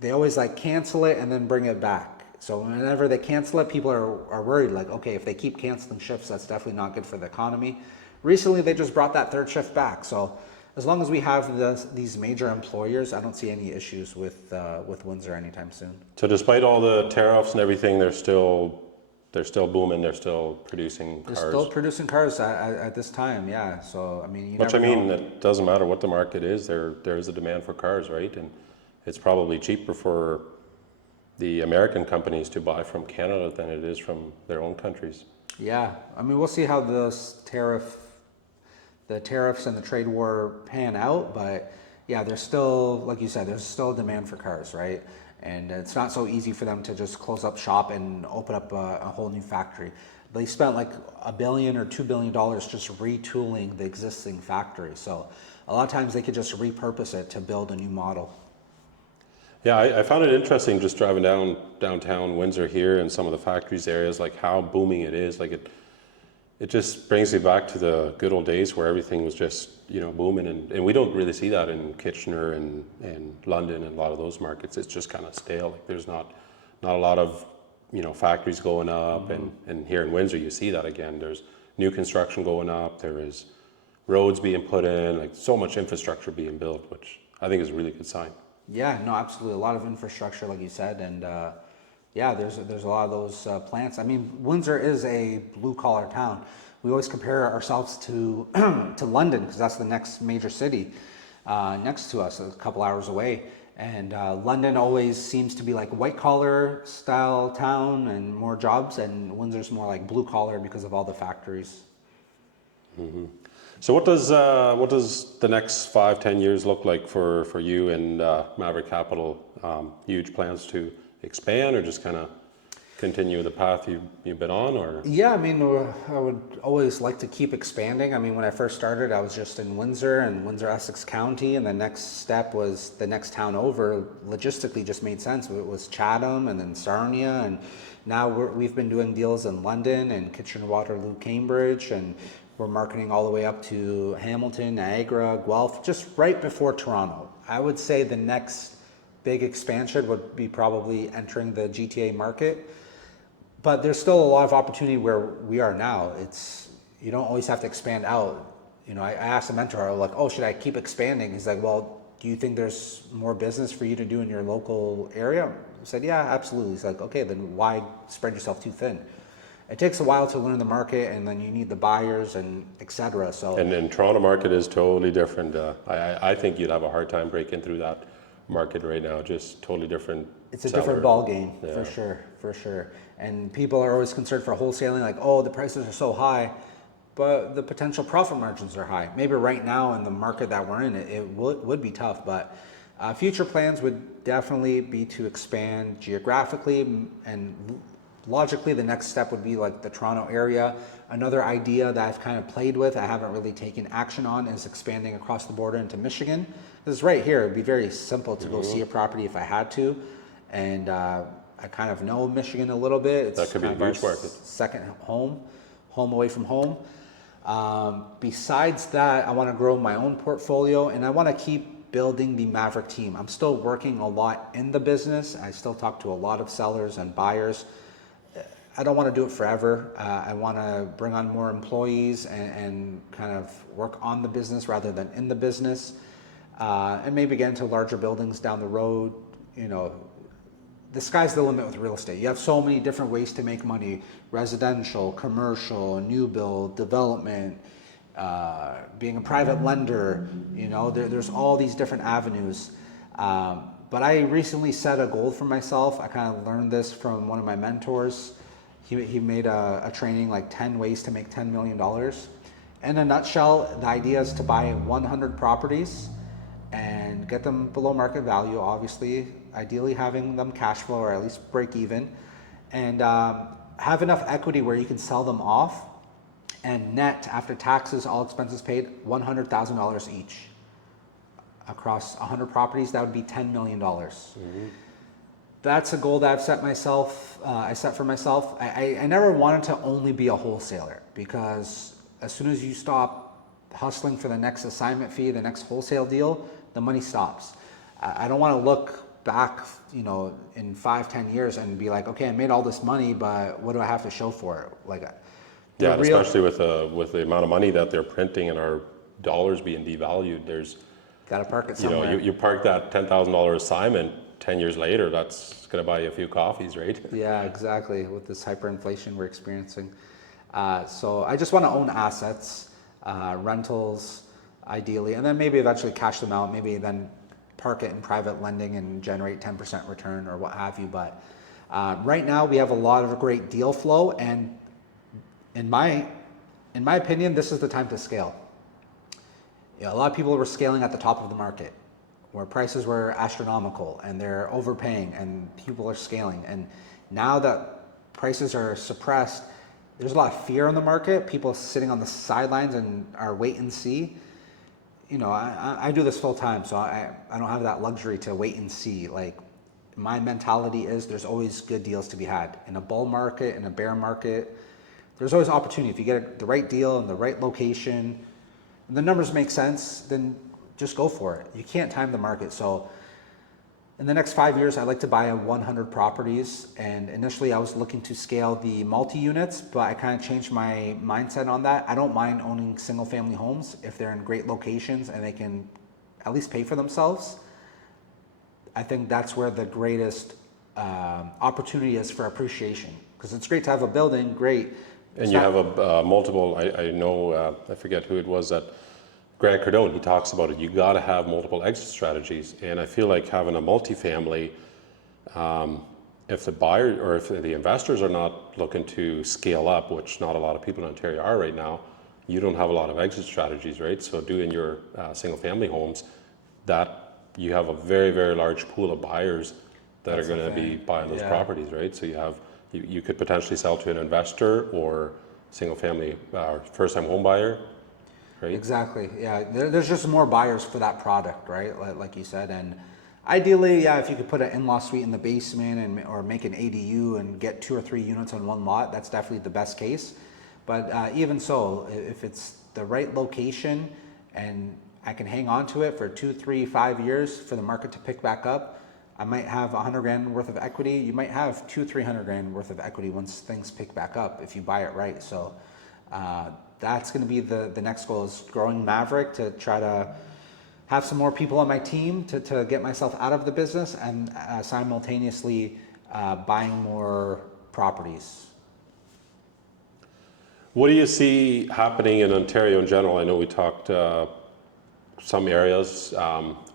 they always like cancel it and then bring it back. So whenever they cancel it, people are worried, like, okay, if they keep canceling shifts, that's definitely not good for the economy. Recently, they just brought that third shift back. So as long as we have these major employers, I don't see any issues with Windsor anytime soon. so, despite all the tariffs and everything, they're still booming. They're still producing cars. They're still producing cars at this time, yeah. So I mean, It doesn't matter what the market is. There is a demand for cars, right? And it's probably cheaper for the American companies to buy from Canada than it is from their own countries. Yeah, I mean, we'll see how the tariffs and the trade war pan out, but yeah, there's still, like you said, there's still a demand for cars, right? And it's not so easy for them to just close up shop and open up a whole new factory. They spent like $1 billion or $2 billion just retooling the existing factory. So a lot of times they could just repurpose it to build a new model. Yeah, I found it interesting just driving downtown Windsor here and some of the factories areas, like how booming it is. Like it just brings me back to the good old days where everything was just, booming. And we don't really see that in Kitchener and London and a lot of those markets. It's just kind of stale. Like there's not a lot of, factories going up. Mm-hmm. And here in Windsor, you see that again. There's new construction going up. There is roads being put in, like so much infrastructure being built, which I think is a really good sign. Yeah, no, absolutely. A lot of infrastructure, like you said, and there's a lot of those plants. I mean, Windsor is a blue-collar town. We always compare ourselves to to London because that's the next major city next to us, a couple hours away. And London always seems to be like white-collar style town and more jobs, and Windsor's more like blue-collar because of all the factories. Mm-hmm. So what does the next 5-10 years look like for you and Maverick Capital? Huge plans to expand, or just kind of continue the path you've been on, or? Yeah, I mean, I would always like to keep expanding. I mean, when I first started, I was just in Windsor and Windsor Essex County, and the next step was the next town over. Logistically, just made sense. It was Chatham and then Sarnia, and now we've been doing deals in London and Kitchener, Waterloo, Cambridge, and we're marketing all the way up to Hamilton, Niagara, Guelph, just right before Toronto. I would say the next big expansion would be probably entering the GTA market. But there's still a lot of opportunity where we are now. You don't always have to expand out. I asked a mentor, like, oh, should I keep expanding? He's like, well, do you think there's more business for you to do in your local area? I said, yeah, absolutely. He's like, okay, then why spread yourself too thin? It takes a while to learn the market, and then you need the buyers and et cetera. So, and Toronto market is totally different. I think you'd have a hard time breaking through that market right now. Just totally different. It's a different ball game, for sure. And people are always concerned for wholesaling, like, oh, the prices are so high. but the potential profit margins are high. Maybe right now in the market that we're in, it would be tough, but future plans would definitely be to expand geographically, and logically the next step would be like the Toronto area. Another idea that I've kind of played with, I haven't really taken action on, is expanding across the border into Michigan. This is right here. It'd be very simple to go see a property if I had to, and I kind of know Michigan a little bit. It's That could be a huge market. Second home away from home. Besides that, I want to grow my own portfolio, and I want to keep building the Maverick team. I'm still working a lot in the business. I still talk to a lot of sellers and buyers. I don't want to do it forever. I want to bring on more employees and kind of work on the business rather than in the business, and maybe get into larger buildings down the road. You know, the sky's the limit with real estate. You have so many different ways to make money: residential, commercial, new build, development, being a private lender. You know, there's all these different avenues. But I recently set a goal for myself. I kind of learned this from one of my mentors. He made a training, like 10 ways to make $10 million. In a nutshell, the idea is to buy 100 properties and get them below market value, obviously, ideally having them cash flow or at least break even, and have enough equity where you can sell them off and net, after taxes, all expenses paid, $100,000 each. Across 100 properties, that would be $10 million. That's a goal that I've set myself. I set for myself. I never wanted to only be a wholesaler, because as soon as you stop hustling for the next assignment fee, the next wholesale deal, the money stops. I don't want to look back, you know, in 5-10 years and be like, okay, I made all this money, but what do I have to show for it? Like, yeah, and especially with the amount of money that they're printing and our dollars being devalued, there's got to park it somewhere. You know, you park that $10,000 assignment. 10 years later, that's going to buy you a few coffees, right? Yeah, exactly. With this hyperinflation we're experiencing. So I just want to own assets, rentals, ideally, and then maybe eventually cash them out, maybe then park it in private lending and generate 10% return or what have you. But right now we have a lot of great deal flow, and in my opinion, this is the time to scale. You know, a lot of people were scaling at the top of the market, where prices were astronomical and they're overpaying and people are scaling. And now that prices are suppressed, there's a lot of fear in the market. People sitting on the sidelines and are wait and see. You know, I do this full time, so I don't have that luxury to wait and see. Like, my mentality is there's always good deals to be had. In a bull market, in a bear market, there's always opportunity. If you get the right deal in the right location, and the numbers make sense, then just go for it. You can't time the market. So in the next 5 years, I'd like to buy 100 properties. And initially I was looking to scale the multi-units, but I kind of changed my mindset on that. I don't mind owning single family homes if they're in great locations and they can at least pay for themselves. I think that's where the greatest opportunity is for appreciation, because it's great to have a building, great. And you have a multiple, I know, I forget who it was that Grant Cardone, he talks about it. You got to have multiple exit strategies, and I feel like having a multifamily, if the buyer or if the investors are not looking to scale up, which not a lot of people in Ontario are right now, you don't have a lot of exit strategies, right? So doing your single-family homes, that you have a very, very large pool of buyers that are going to be buying those properties, right? So you could potentially sell to an investor or single-family first-time home buyer. Right? Exactly. Yeah, there's just more buyers for that product, right? Like you said, and ideally, yeah, if you could put an in-law suite in the basement or make an ADU and get 2 or 3 units on one lot, that's definitely the best case. But even so, if it's the right location and I can hang on to it for 2, 3, 5 years for the market to pick back up, I might have $100,000 worth of equity. You might have $200,000-300,000 worth of equity once things pick back up if you buy it right. So that's going to be the next goal, is growing Maverick, to try to have some more people on my team to get myself out of the business, and simultaneously buying more properties. What do you see happening in Ontario in general? I know we talked some areas.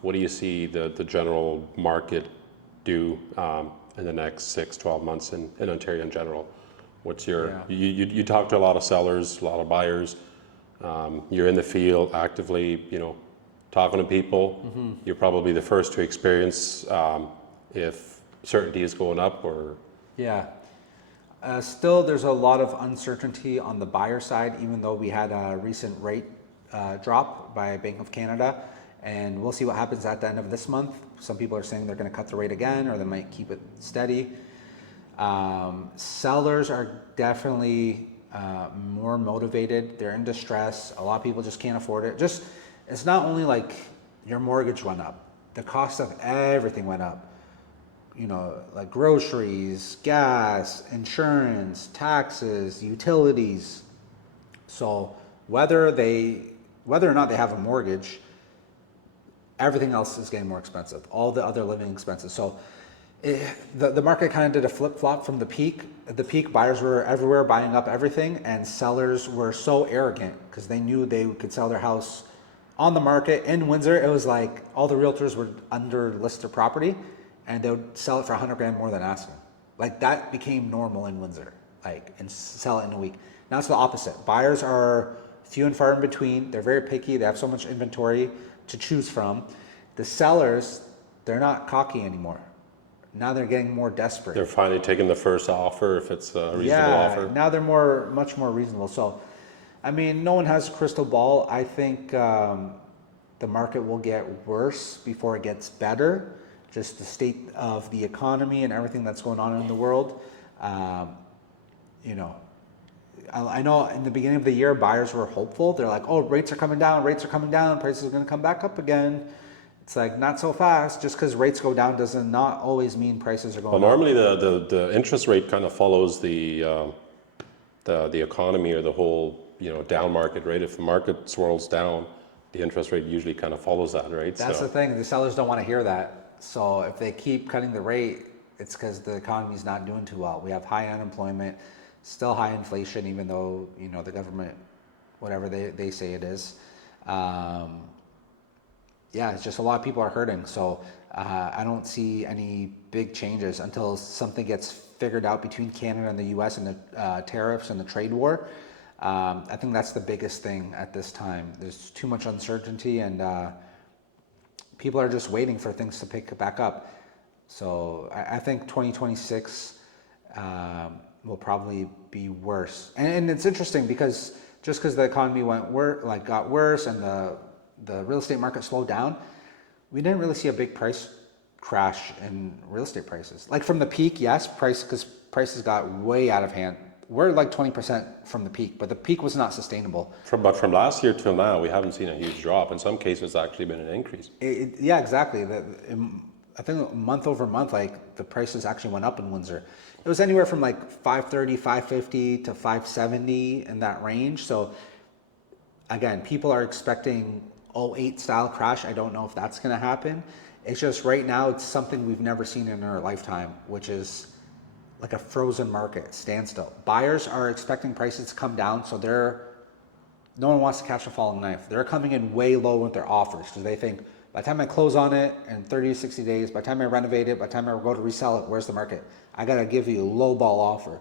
What do you see the general market do in the next 6-12 months in Ontario in general? What's your, you talk to a lot of sellers, a lot of buyers. You're in the field actively, talking to people. You're probably the first to experience if certainty is going up or. Yeah. Still, there's a lot of uncertainty on the buyer side, even though we had a recent rate drop by Bank of Canada. And we'll see what happens at the end of this month. Some people are saying they're going to cut the rate again, or they might keep it steady. Sellers are definitely more motivated. They're in distress. A lot of people just can't afford it. It's not only like your mortgage went up. The cost of everything went up. Like groceries, gas, insurance, taxes, utilities. So whether or not they have a mortgage, everything else is getting more expensive. All the other living expenses. So the market kind of did a flip-flop from the peak. At the peak, buyers were everywhere buying up everything, and sellers were so arrogant because they knew they could sell their house on the market in Windsor. It was like all the realtors would underlist their property, and they would sell it for $100,000 more than asking. Like that became normal in Windsor, and sell it in a week. Now it's the opposite. Buyers are few and far in between. They're very picky. They have so much inventory to choose from. The sellers, they're not cocky anymore. Now they're getting more desperate. They're finally taking the first offer if it's a reasonable offer. Now they're much more reasonable. So, no one has a crystal ball. I think the market will get worse before it gets better. Just the state of the economy and everything that's going on in the world. I know in the beginning of the year, buyers were hopeful. They're like, oh, rates are coming down, prices are going to come back up again. It's like, not so fast. Just because rates go down does not always mean prices are going up. Well, normally the interest rate kind of follows the economy or the whole, down market, right? If the market swirls down, the interest rate usually kind of follows that, right? That's the thing. The sellers don't want to hear that. So if they keep cutting the rate, it's because the economy's not doing too well. We have high unemployment, still high inflation, even though, the government, whatever they say it is. It's just a lot of people are hurting. So I don't see any big changes until something gets figured out between Canada and the US and the tariffs and the trade war. I think that's the biggest thing at this time. There's too much uncertainty, and people are just waiting for things to pick back up. So I think 2026 will probably be worse. And it's interesting because just because the economy got worse and the real estate market slowed down, we didn't really see a big price crash in real estate prices. Like from the peak, yes, because prices got way out of hand. We're like 20% from the peak, but the peak was not sustainable. But from last year till now, we haven't seen a huge drop. In some cases, it's actually been an increase. Yeah, exactly. I think month over month, the prices actually went up in Windsor. It was anywhere from like 530, 550 to 570 in that range. So again, people are expecting 08 style crash. I don't know if that's going to happen. It's just right now, it's something we've never seen in our lifetime, which is like a frozen market, standstill. Buyers are expecting prices to come down, so no one wants to catch a falling knife. They're coming in way low with their offers because they think, by the time I close on it in 30 to 60 days, by the time I renovate it, by the time I go to resell it, where's the market? I got to give you a low ball offer.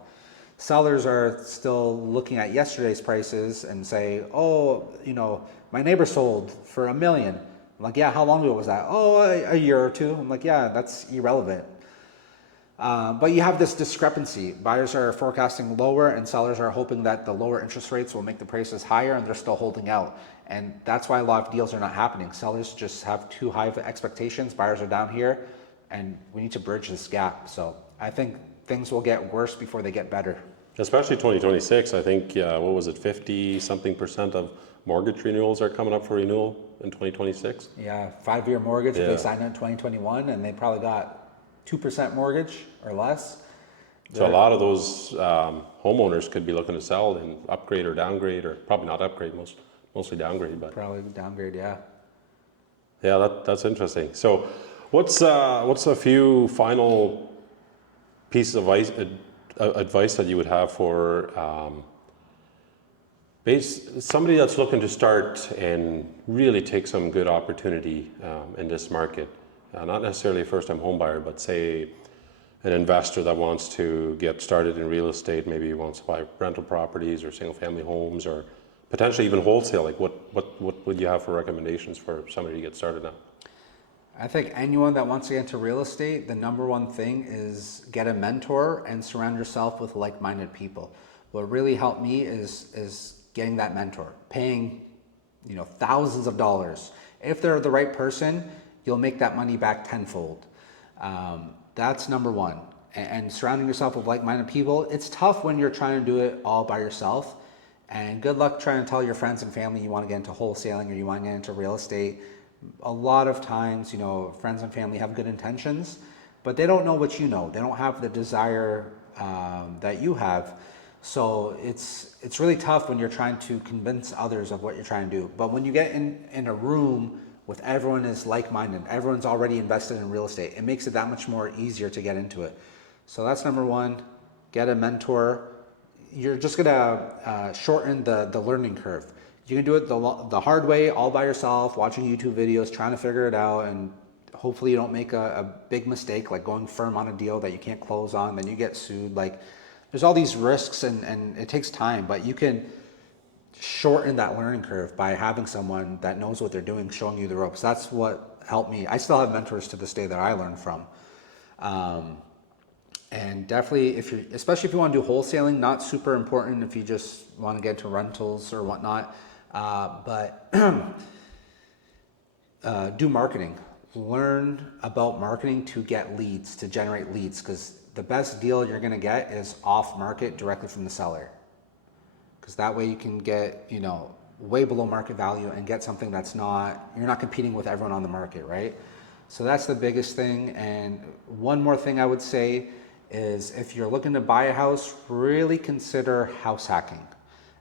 Sellers are still looking at yesterday's prices and say, oh, my neighbor sold for $1 million. I'm like, yeah, how long ago was that? Oh, a year or two. I'm like, yeah, that's irrelevant. But you have this discrepancy. Buyers are forecasting lower and sellers are hoping that the lower interest rates will make the prices higher, and they're still holding out. And that's why a lot of deals are not happening. Sellers just have too high of expectations. Buyers are down here, and we need to bridge this gap. So I think things will get worse before they get better. Especially 2026, I think, 50-something% of mortgage renewals are coming up for renewal in 2026. Yeah, 5-year mortgage, if they signed it in 2021, and they probably got 2% mortgage or less. So a lot of those homeowners could be looking to sell and upgrade or downgrade, or probably not upgrade, mostly downgrade. But probably downgrade, yeah. Yeah, that's interesting. So what's a few final pieces of advice that you would have for somebody that's looking to start and really take some good opportunity in this market? Not necessarily a first-time home buyer, but say an investor that wants to get started in real estate, maybe wants to buy rental properties or single-family homes, or potentially even wholesale? Like what would you have for recommendations for somebody to get started now? I think anyone that wants to get into real estate, the number one thing is get a mentor and surround yourself with like-minded people. What really helped me is getting that mentor, paying, thousands of dollars. If they're the right person, you'll make that money back tenfold. That's number one. And surrounding yourself with like-minded people. It's tough when you're trying to do it all by yourself. And good luck trying to tell your friends and family you want to get into wholesaling or you want to get into real estate. A lot of times, friends and family have good intentions, but they don't know what you know. They don't have the desire that you have. So it's really tough when you're trying to convince others of what you're trying to do. But when you get in a room with everyone is like-minded, everyone's already invested in real estate, it makes it that much more easier to get into it. So that's number one, get a mentor. You're just gonna shorten the learning curve. You can do it the hard way, all by yourself, watching YouTube videos, trying to figure it out, and hopefully you don't make a big mistake like going firm on a deal that you can't close on, then you get sued. Like, there's all these risks and it takes time, but you can shorten that learning curve by having someone that knows what they're doing, showing you the ropes. That's what helped me. I still have mentors to this day that I learned from. And definitely, especially if you want to do wholesaling, not super important if you just want to get into rentals or whatnot. But do marketing. Learn about marketing to get leads, to generate leads, because the best deal you're going to get is off market directly from the seller. Because that way you can get, way below market value and get something you're not competing with everyone on the market, right? So that's the biggest thing. And one more thing I would say is if you're looking to buy a house, really consider house hacking.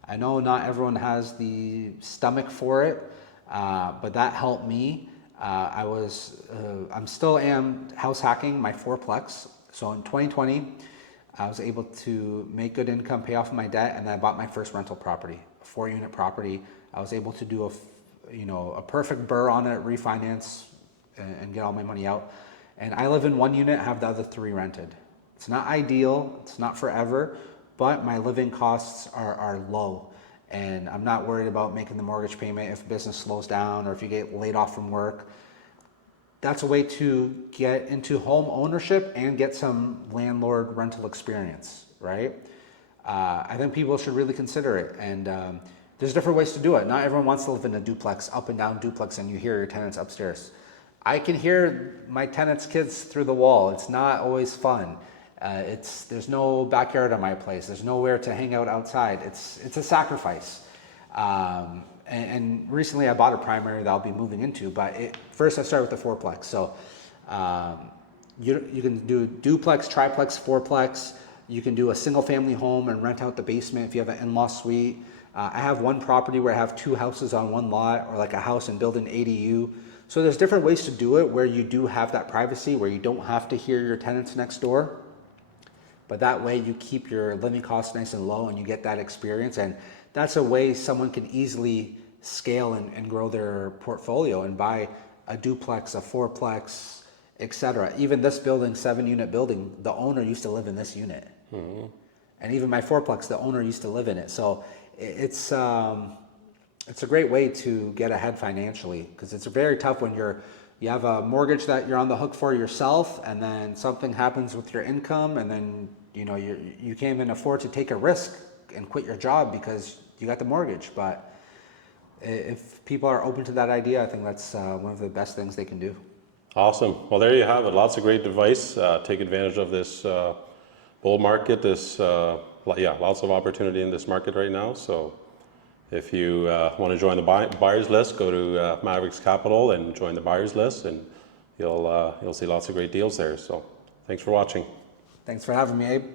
I know not everyone has the stomach for it, but that helped me. I'm still house hacking my fourplex. So in 2020, I was able to make good income, pay off my debt, and I bought my first rental property, a 4-unit property. I was able to do a perfect burr on it, refinance, and get all my money out. And I live in 1 unit, have the other 3 rented. It's not ideal, it's not forever, but my living costs are low. And I'm not worried about making the mortgage payment if business slows down or if you get laid off from work. That's a way to get into home ownership and get some landlord rental experience, right? I think people should really consider it. And there's different ways to do it. Not everyone wants to live in a duplex, up and down duplex, and you hear your tenants upstairs. I can hear my tenants' kids through the wall. It's not always fun. There's no backyard on my place. There's nowhere to hang out outside. It's a sacrifice. And recently I bought a primary that I'll be moving into, but first I started with the fourplex. So you can do duplex, triplex, fourplex. You can do a single family home and rent out the basement if you have an in-law suite. I have one property where I have 2 houses on one lot, or like a house and build an ADU. So there's different ways to do it where you do have that privacy, where you don't have to hear your tenants next door. But that way you keep your living costs nice and low and you get that experience. And that's a way someone can easily scale and grow their portfolio and buy a duplex, a fourplex, etc. Even this building, 7-unit building, the owner used to live in this unit. Mm-hmm. And even my fourplex, the owner used to live in it. So it's a great way to get ahead financially, because it's very tough when you have a mortgage that you're on the hook for yourself, and then something happens with your income, and then you can't even afford to take a risk and quit your job because you got the mortgage. But if people are open to that idea, I think that's one of the best things they can do. Awesome. Well, there you have it. Lots of great advice. Take advantage of this bull market. Lots of opportunity in this market right now. So if you want to join the buyers list, go to Maverick Capital and join the buyers list, and you'll see lots of great deals there. So thanks for watching. Thanks for having me, Abe.